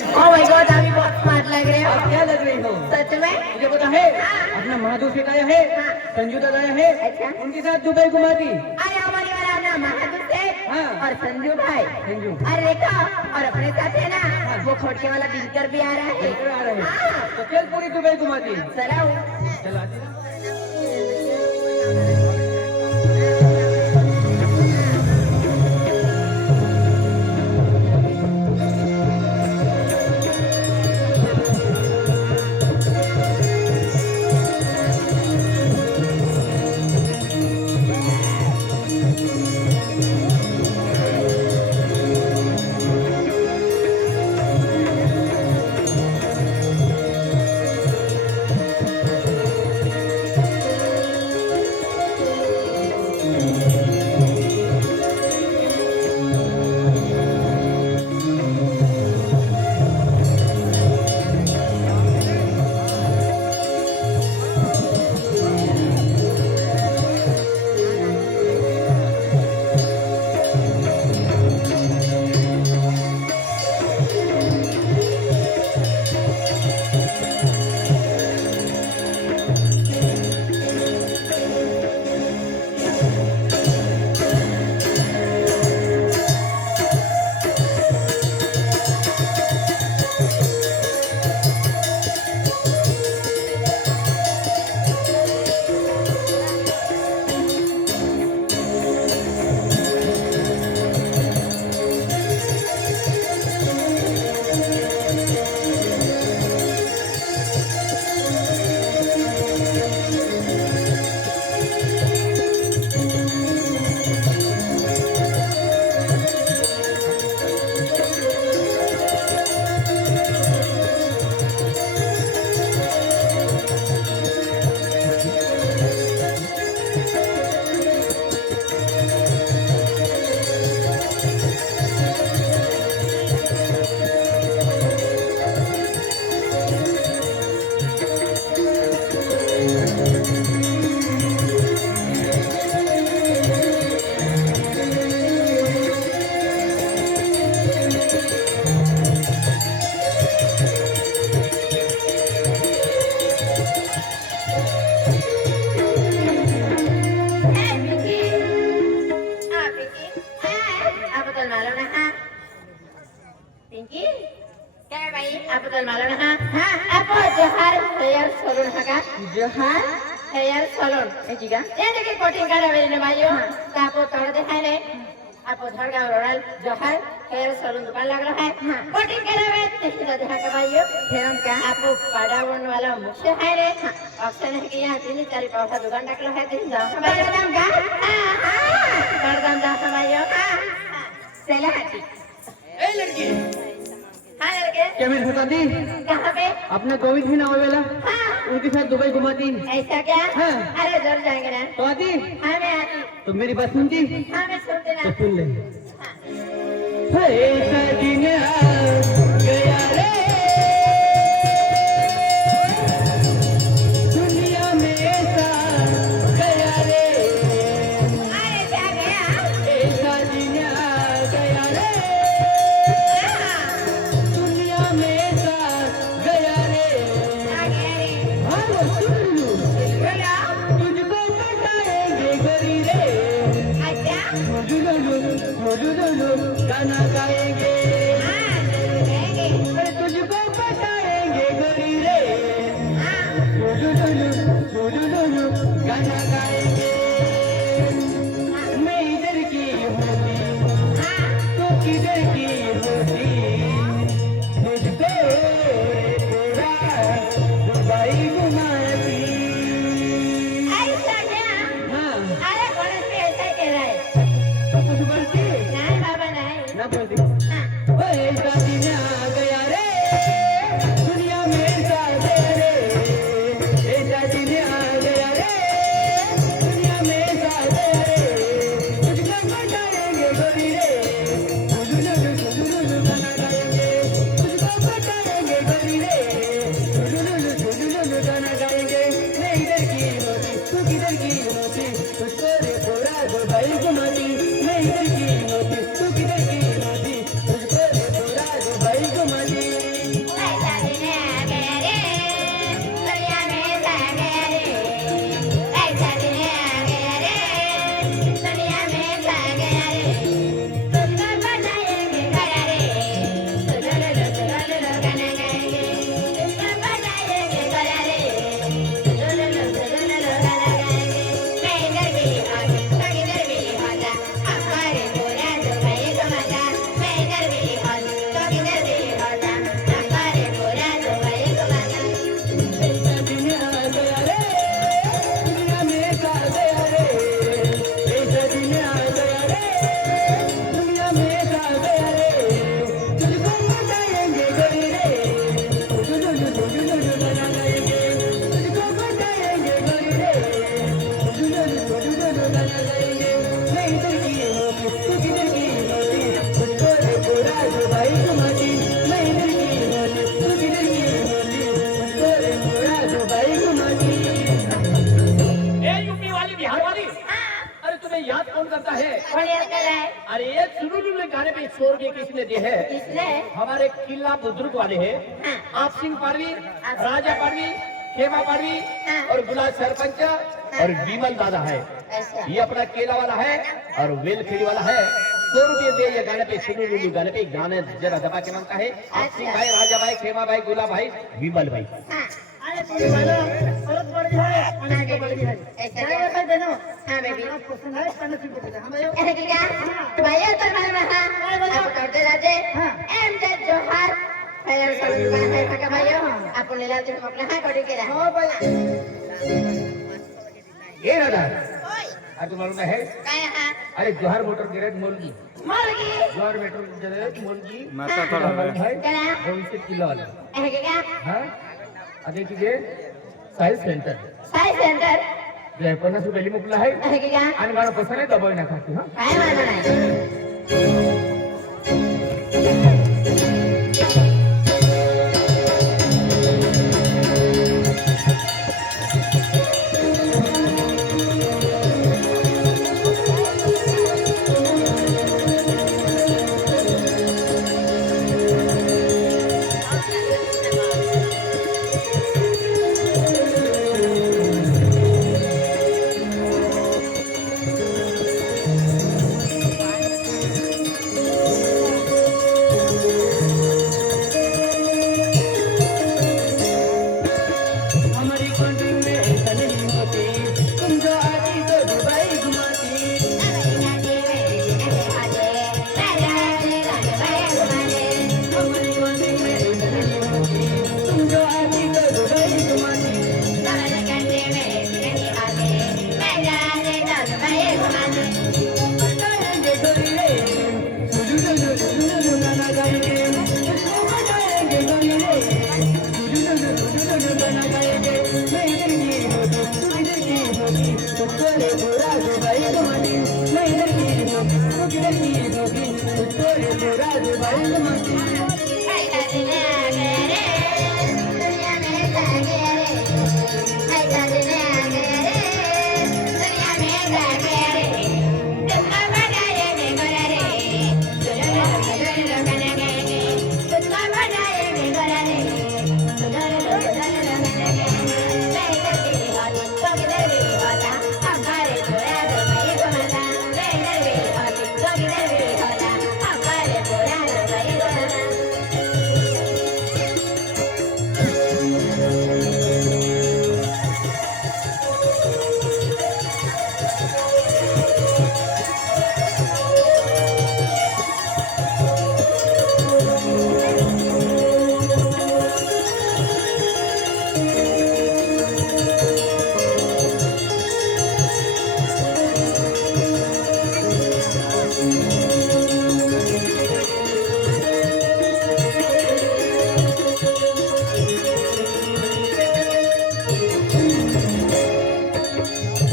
Oh my God अभी बहुत स्मार्ट लग रहे हो। आप क्या लग रही हो? सच में? मुझे पता है अपना महादू से गाया है, संजू दा गाया है। अच्छा। उनके साथ दुबई घुमाती। अरे हमारे वाला अपना महादू से हाँ। और संजू भाई। संजू। अरे देखो और अपने साथ है ना वो खोटके वाला दिनकर भी आ रहा है। दिनकर आ रहे हैं। हाँ। तो चल पूरी दुबई घुमाती। चलाओ। चला पिंकी काय बाई आपल्याला मला ना हा आपण जोहार हेयर सलून हा जोहार हेयर सलून एची का ये के कटिंग करावे ने भाइयो तापो तोड़ देखाय रे आपो धड़गांव रोडल जोहार हेयर सलून दुकान लग रहा है कटिंग करावे देखि तो देखा का भाइयो फेरम का आपो पाडावन वाला मुझसे है रे ऑप्शन है कि यहां तीन चार पैसा दुकान डाकलो है देखि जाओ बड़दाम का बड़दाम जा भाइयो चला हटी ए लड़की हाँ लड़के क्या मेरी बता दी कहाँ पे अपने गोविंद भी ना होवेला उनके साथ दुबई घुमाती। ऐसा क्या? हाँ। अरे जरूर जाएंगे ना। तो आती? हाँ मैं आती। तो मेरी बात सुनती? हाँ मैं सुनती ना। तो सुन ले। ऐसा दिन आ गया रे दुनिया में ऐसा गया रे अरे क्या गया? ऐसा दिन आ गया रे दुनिया में ऐसा गया रे आ गया रे। हाँ वो सुन लूँ बोलो। तुझको पटाएंगे गरी रे अच्छा? मुझे गाना गाएंगे हाँ जरूर गाएंगे। अरे तुझको पटाएंगे गरी रे हाँ। मुझे गाना गाएंगे मैं इधर की होती हाँ। तो किधर की होती मुझको रे पूरा दुबई घुमाती। ऐसा क्या? हाँ अरे गणेश भी ऐसा कह रहा है। तो कुछ बोलती नहीं बाबा नहीं। ना बोलती हाँ। ऐसा दिन आ गया रे दुनिया में ऐसा गया रे ऐसा दिन आ गया रे इसलिए दिए है, इसलिए हमारे किला बुजुर्ग वाले हैं, हाँ। आप सिंह पारवी, राजा पारवी, खेमा पारवी हाँ। और गुलाब सरपंच और विमल दादा है। ऐसा ये अपना केला वाला है और वेलखेड़ी वाला है। 100 रुपये दे ये गाने पे, सुनो लुलू गाने पे गाने जरा दबा के मांगता है। आप सिंह भाई, राजा भाई, खेमा भाई, गुलाब भाई, विमल भाई। हाँ अरे पुरी वाला परत बड़ी है अनेक बड़ी है ऐसा क्या क्या? है देनो हाँ बेबी आप पसंद है खाने की बोलते हैं हम आयो ऐसा क्या भाइयों तो मालूम है आप करते जाते हाँ। एम जे जोहार हेयर सलून दुकान है का भाइयों आप ले जाते हम अपना हाथ कटी के रहा हां भाई ये राजा ओए आज मालूम है, काय हां अरे जोहर मोटर गैरेज मुर्गी, मुर्गी जोहर मोटर गैरेज मुर्गी माता थोड़ा भाई चला 200 किलो वाला। ऐसा क्या हाँ अरे तुझे साइज सेंटर साई सेंटर जे 50 रुपये मुकला आहे ऐसा क्या आणि गाणं कसं नाही दबाव नाही खाती. हा काय वाला नाही हमारी कंट्री में ऐसा नहीं होती तुम जो आती तो दुबई घुमाती हमारी कंट्री में ऐसा नहीं होती तुम जो आती तो दुबई घुमाती गाएंगे गोरी रे सुजू सुजू सुजू गाना गाएंगे गाएंगे गोरी रे सुजू सुजू सुजू गाना गाएंगे मैं इधर की होती तू इधर की होती तुझको रे पूरा दुबई घुमाती मैं इधर की होती तू किधर की होती तुझको रे पूरा दुबई घुमाती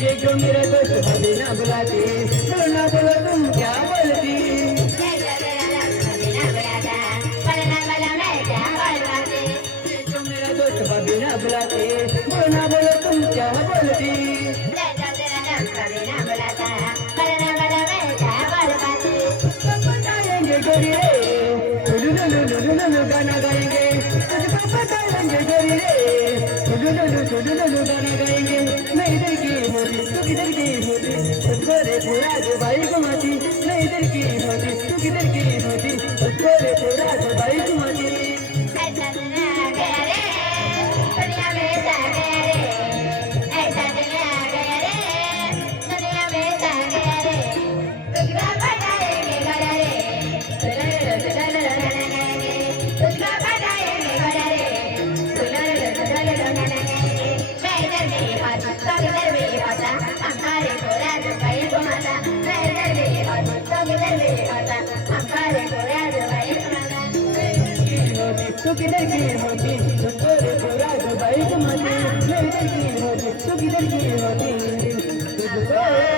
ये जो मेरे दोस्त भाभी ना बुलाती बोलो ना बोलो तुम क्या बोलती ये जो मेरा दोस्त भाभी ना बुलाती बोलो ना बोलो तुम क्या बोलती बताएंगे गोरी रे लुलु लुलु लुलु गाना गाएंगे तुझको बताएंगे गोरी रे लुलु लुलु लुलु गाना गाएंगे मैं इधर की होती तू किधर की होती तुझको रे पूरा दुबई घुमाती मैं इधर की होती तू किधर की होती तुझको रे पूरा दुबई घुमाती तू किधर की होती तुझको रे पूरा दुबई घुमाती मैं इधर की होती तू किधर की होती तुझको